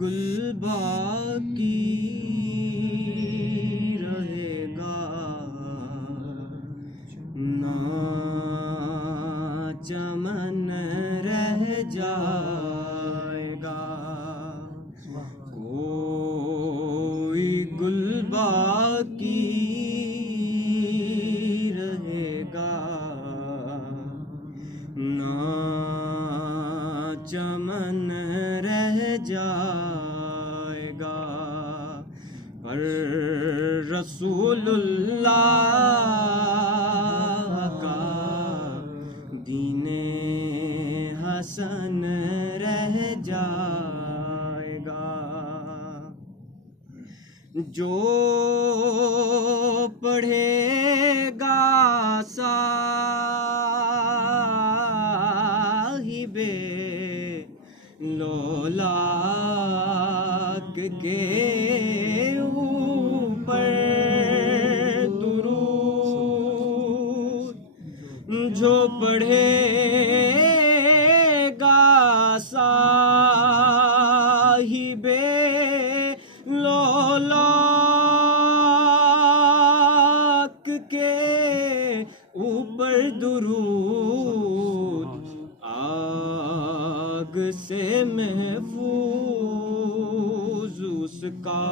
گل باقی رہے گا نہ چمن رہ جائے گا، کوئی گل باقی رہے گا نہ چمن رہ جائے گا، پر رسول اللہ کا دین حسن رہ جائے گا، جو پڑھے گا صاحب لولاک کے اوپر درود، جو پڑھے گا صاحب لولاک کے اوپر درود، آگ سے محفوظ اس کا